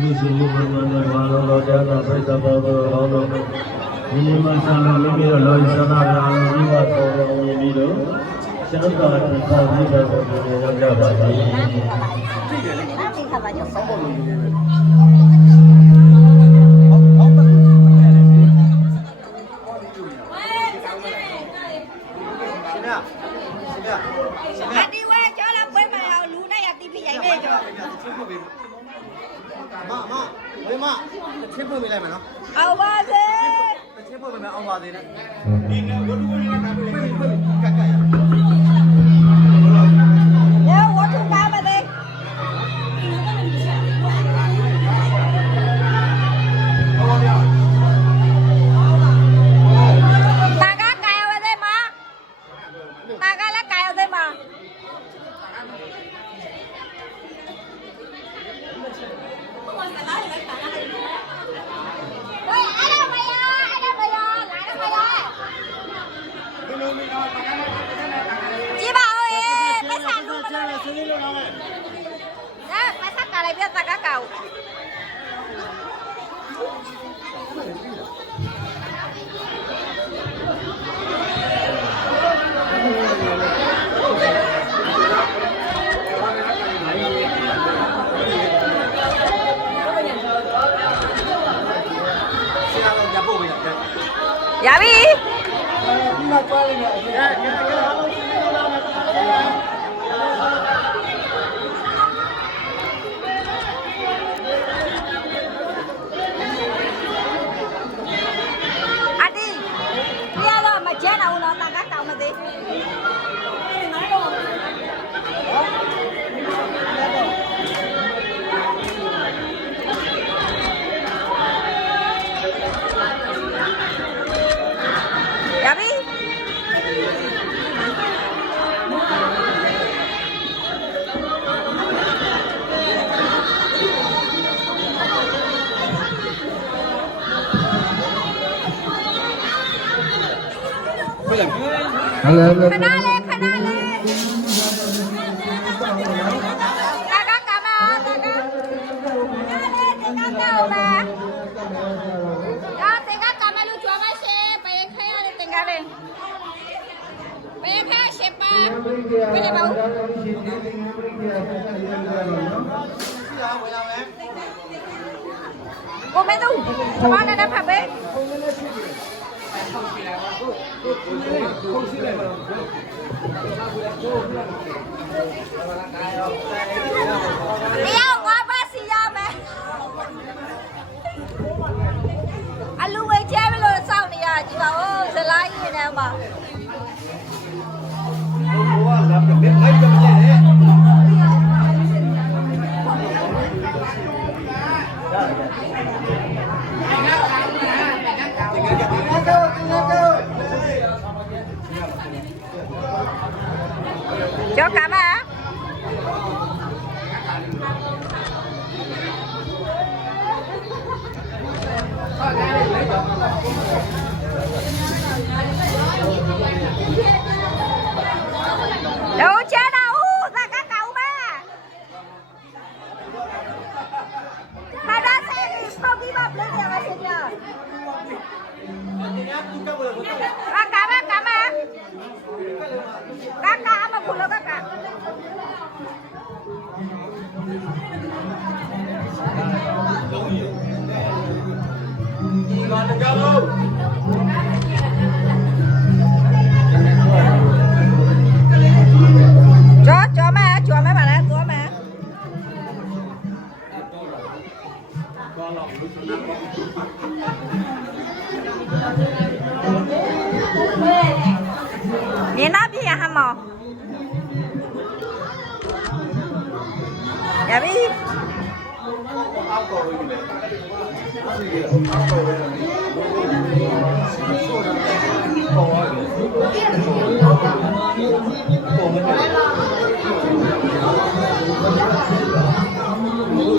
ဒီစီလူဘဝနဲ့ဘာလို့တော့ကြာတာပြိတ္တဘောတော်တော်ဒီနေ့မှဆန္ဒလုပ်ပြီးတော့လောကဆန္ဒများလို့ဒီဘတော်တော်မြင်ပြီးတော့ကျမ်းစာကိုခေါ်ပြီးတော့ပြောကြပါလိမ့်မယ်။သိတယ်လေ။သိခါပါကြောက်ပေါ့လို့ချင်းပွင့်ပေးလိုက်မယ်နော်အောင်ပါစေချင်းပွင့်ပေးမယ်အောင်ပါစေနဲ့ဒီနေ့ဝတ်တူလေးနဲ့ကတ်ကတ်ရရေဝတ်တူကားမသေးတာကကာယဝသေးမတာကလည်းကာယဝသေးမပြတ်တကကောက်ရပြီခဏလေးခဏလေးကာကကမကာကကောမရာတင်ကကမလူကြွားမရှိပဲခဲရတင်ကလေးပဲခဲရှိပါဘယ်လိုကိုမဲတော့ဘာနဲ့ဖတ်ပဲတရားငါးပါးစီရမယ်အလူဝဲကျဲမလို့စောင့်နေရကြည့်ပါဦးဇလိုင်းရင်ထဲမှာcho cả ba đâu chơi đâu ra các cậu ba mà ra xe thì không đi bập lên nhà mà xin nhờ cả ba kakak ama pulau kakak cho mấy bà đó của mẹ nhìn nó biết hả mò dạ biết